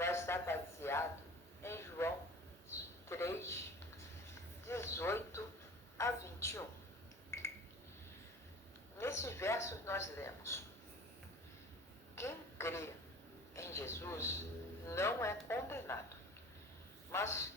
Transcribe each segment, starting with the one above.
vai estar baseado em João 3, 18 a 21. Nesses versos nós lemos: quem crê em Jesus não é condenado, mas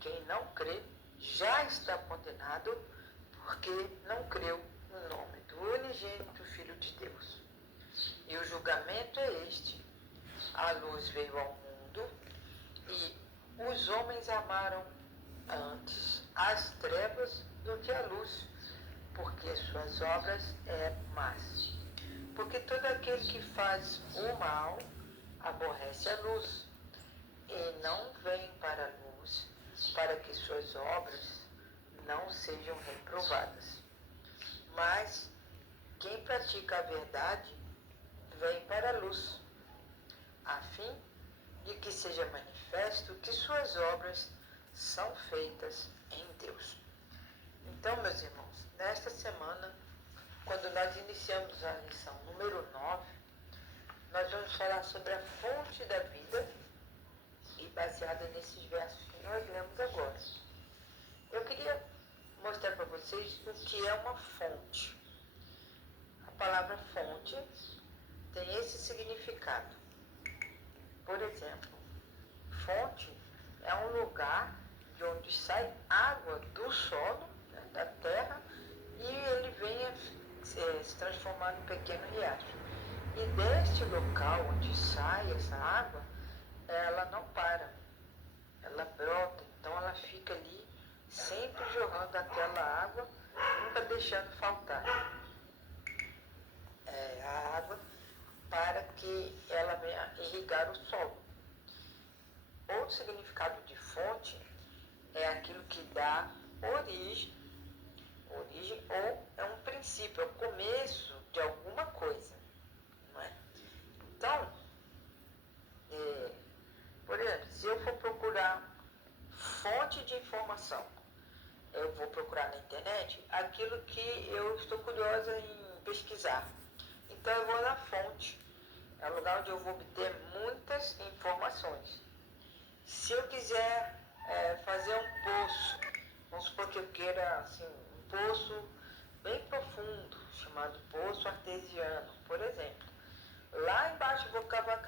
quem não crê já está condenado, porque não creu no nome do unigênito Filho de Deus. E o julgamento é este: a luz veio ao mundo e os homens amaram antes as trevas do que a luz, porque suas obras eram más. Porque todo aquele que faz o mal aborrece a luz e não vem para a luz, para que suas obras não sejam reprovadas. Mas quem pratica a verdade vem para a luz, a fim de que seja manifesto que suas obras são feitas em Deus. Então, meus irmãos, nesta semana, quando nós iniciamos a lição número 9, nós vamos falar sobre a fonte da vida e baseada nesses versos que nós lemos agora. Eu queria mostrar para vocês o que é uma fonte. A palavra fonte tem esse significado. Por exemplo, fonte é um lugar de onde sai água do solo, né, da terra, e ele vem se transformar num pequeno riacho. E deste local onde sai essa água, ela não para, ela brota, então ela fica ali sempre jorrando aquela água, nunca deixando faltar a água para que ela venha irrigar o solo. Outro significado de fonte é aquilo que dá origem ou é um princípio, é o começo de alguma coisa, não é? Então, por exemplo, se eu for procurar fonte de informação, eu vou procurar na internet aquilo que eu estou curiosa em pesquisar. Então eu vou na fonte, é o lugar onde eu vou obter muitas informações. Se eu quiser fazer um poço, vamos supor que eu queira assim, um poço bem profundo, chamado poço artesiano, por exemplo. Lá embaixo eu vou cavar,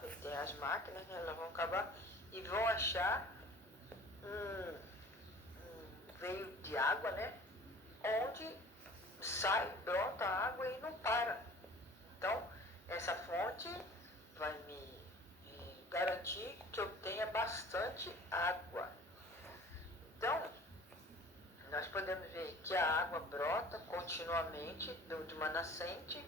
porque tem as máquinas, né, elas vão cavar e vão achar um veio de água, né, onde sai, brota água e não para. Então, essa fonte vai me garantir que eu tenha bastante água. Então, nós podemos ver que a água brota continuamente de uma nascente.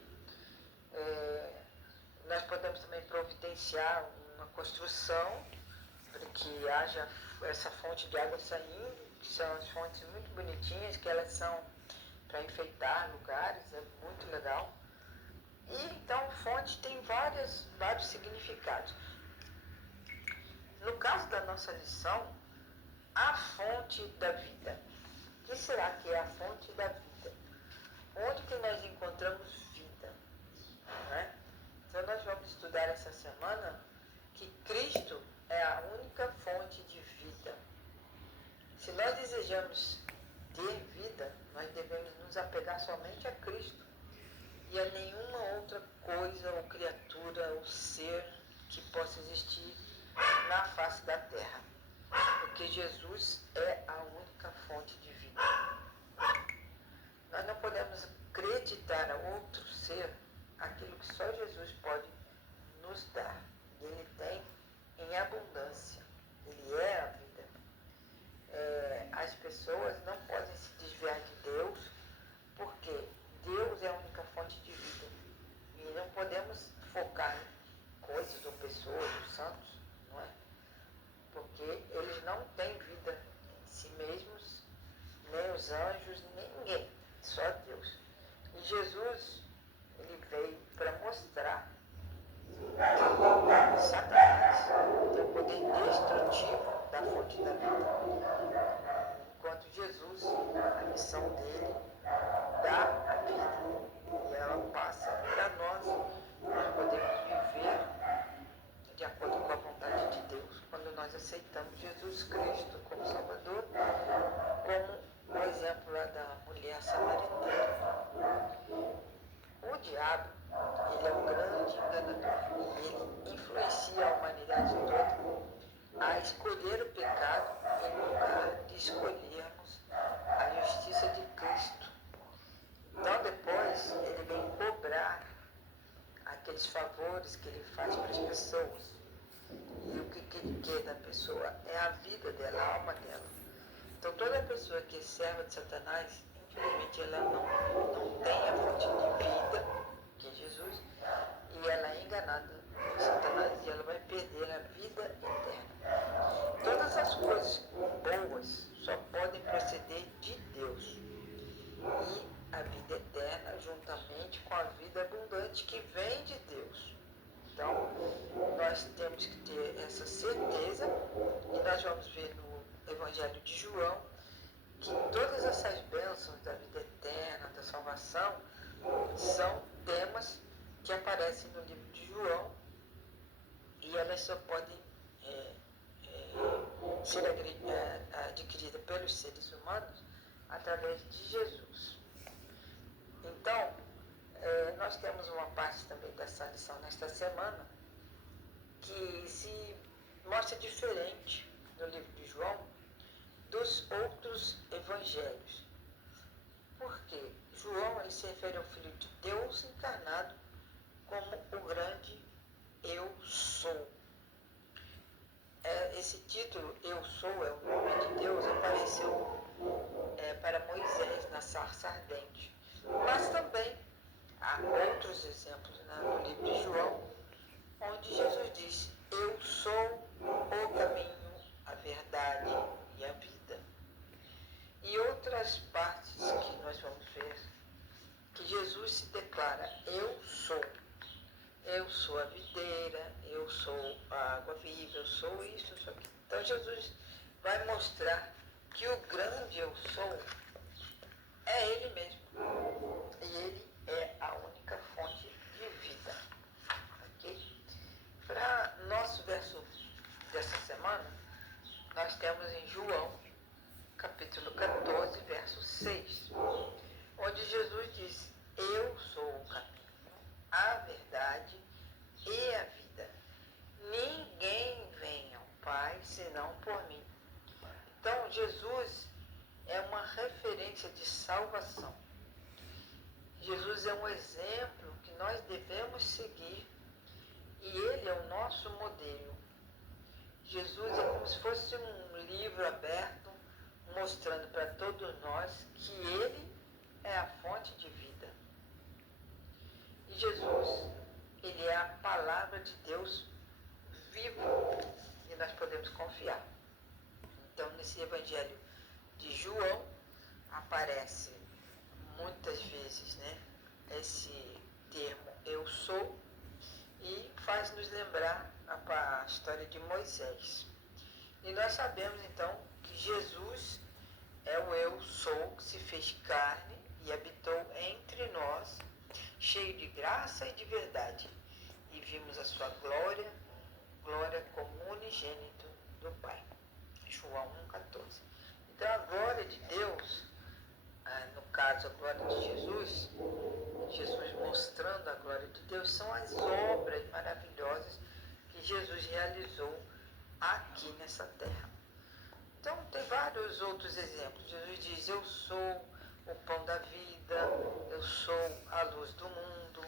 Nós podemos também providenciar uma construção para que haja essa fonte de água saindo, que são as fontes muito bonitinhas, que elas são para enfeitar lugares, é muito legal. E então fonte tem vários significados. No caso da nossa lição, a fonte da vida. O que será que é a fonte da vida? Onde que nós encontramos vida? Não é? Então nós vamos estudar essa semana que Cristo é a única fonte de vida. Se nós desejamos ter vida, nós devemos nos apegar somente a Cristo e a nenhuma outra coisa ou criatura ou ser que possa existir na face da terra, porque Jesus é a única fonte de vida. Nós não podemos acreditar a outro ser aquilo que só Jesus pode nos dar. Ele tem em abundância, ele é a vida. As pessoas não podem se desviar de Deus, porque Deus é a única fonte de vida. E não podemos focar em coisas ou pessoas, ou santos, não é? Porque eles não têm vida em si mesmos, nem os anjos, nem ninguém, só Deus. E Jesus, ele veio para mostrar que Satanás tem o poder destrutivo da fonte da vida. Enquanto Jesus, a missão dele, dá a vida. E ela passa para nós podemos viver de acordo com a vontade eterna e ele influencia a humanidade toda a escolher o pecado em lugar de escolhermos a justiça de Cristo. Então depois ele vem cobrar aqueles favores que ele faz para as pessoas. E o que ele quer da pessoa é a vida dela, a alma dela. Então toda pessoa que é serva de Satanás, infelizmente ela não tem a fonte de vida, que é Jesus, e ela é enganada por Satanás e ela vai perder a vida eterna. Todas as coisas boas só podem proceder de Deus. E a vida eterna juntamente com a vida abundante que vem de Deus. Então, nós temos que ter essa certeza e nós vamos ver no Evangelho de João que todas essas bênçãos da vida eterna, da salvação, são temas que aparecem no livro de João e elas só podem ser adquiridas pelos seres humanos através de Jesus. Então, nós temos uma parte também dessa lição nesta semana que se mostra diferente no livro de João dos outros evangelhos. Porque João ele se refere ao Filho de Deus encarnado como o grande Eu Sou. Esse título, Eu Sou, é o nome de Deus, apareceu para Moisés na sarça ardente. Mas também há outros exemplos no livro de João, onde Jesus diz, eu sou o caminho, a verdade e a vida. E outras partes que nós vamos ver, que Jesus se declara, eu sou a videira, eu sou a água viva, eu sou isso, eu sou aquilo. Então Jesus vai mostrar que o grande eu sou é Ele mesmo. E Ele é a única fonte de vida. Okay? Para nosso verso dessa semana, nós temos em João, capítulo 14, verso 6, onde Jesus diz, eu sou o caminho, a verdade e a vida. Ninguém vem ao Pai senão por mim. Então, Jesus é uma referência de salvação. Jesus é um exemplo que nós devemos seguir e Ele é o nosso modelo. Jesus é como se fosse um livro aberto mostrando para todos nós que Ele é a fonte de vida. E Jesus, Ele é a palavra de Deus vivo e nós podemos confiar. Então, nesse Evangelho de João, aparece muitas vezes esse termo eu sou e faz nos lembrar a história de Moisés. E nós sabemos então que Jesus é o eu sou que se fez carne e habitou entre nós, cheio de graça e de verdade. E vimos a sua glória como unigênito do Pai. João 1,14. Então a glória de Deus, no caso a glória de Jesus, Jesus mostrando a glória de Deus, são as obras maravilhosas que Jesus realizou aqui nessa terra. Então tem vários outros exemplos. Jesus diz, eu sou o pão da vida, eu sou a luz do mundo,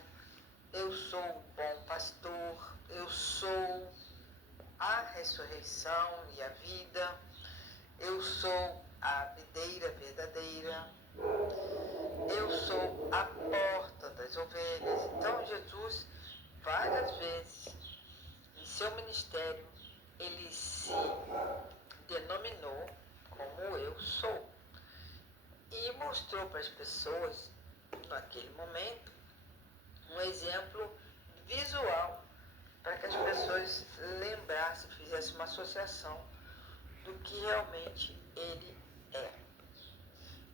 eu sou o bom pastor, eu sou a ressurreição e a vida, eu sou a videira verdadeira, eu sou a porta das ovelhas. Então Jesus, várias vezes, em seu ministério, ele se denominou como eu sou. E mostrou para as pessoas, naquele momento, um exemplo visual para que as pessoas lembrassem, fizessem uma associação do que realmente ele é.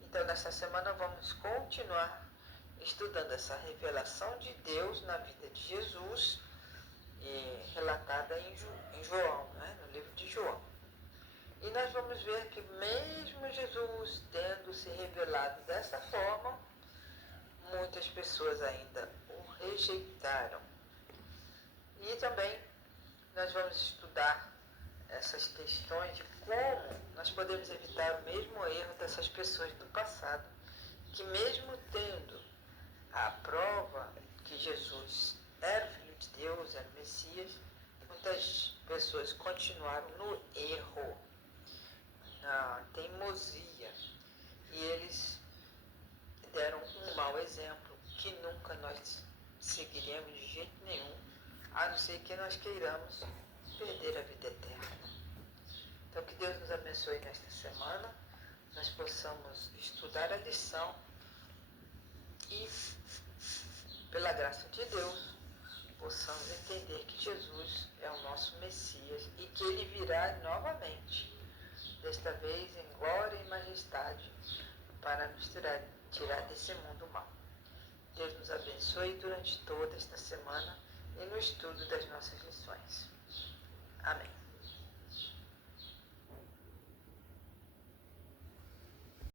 Então, nessa semana, vamos continuar estudando essa revelação de Deus na vida de Jesus, relatada em João, no livro de João. E nós vamos ver que mesmo Jesus tendo se revelado dessa forma, muitas pessoas ainda o rejeitaram. E também nós vamos estudar essas questões de como nós podemos evitar o mesmo erro dessas pessoas do passado, que mesmo tendo a prova que Jesus era o Filho de Deus, era o Messias, muitas pessoas continuaram no erro, na teimosia, e eles deram um mau exemplo que nunca nós seguiremos de jeito nenhum, a não ser que nós queiramos perder a vida eterna. Então, que Deus nos abençoe nesta semana, nós possamos estudar a lição e, pela graça de Deus, possamos entender que Jesus é o nosso Messias e que Ele virá novamente, desta vez em glória e majestade, para nos tirar desse mundo mau. Deus nos abençoe durante toda esta semana e no estudo das nossas lições.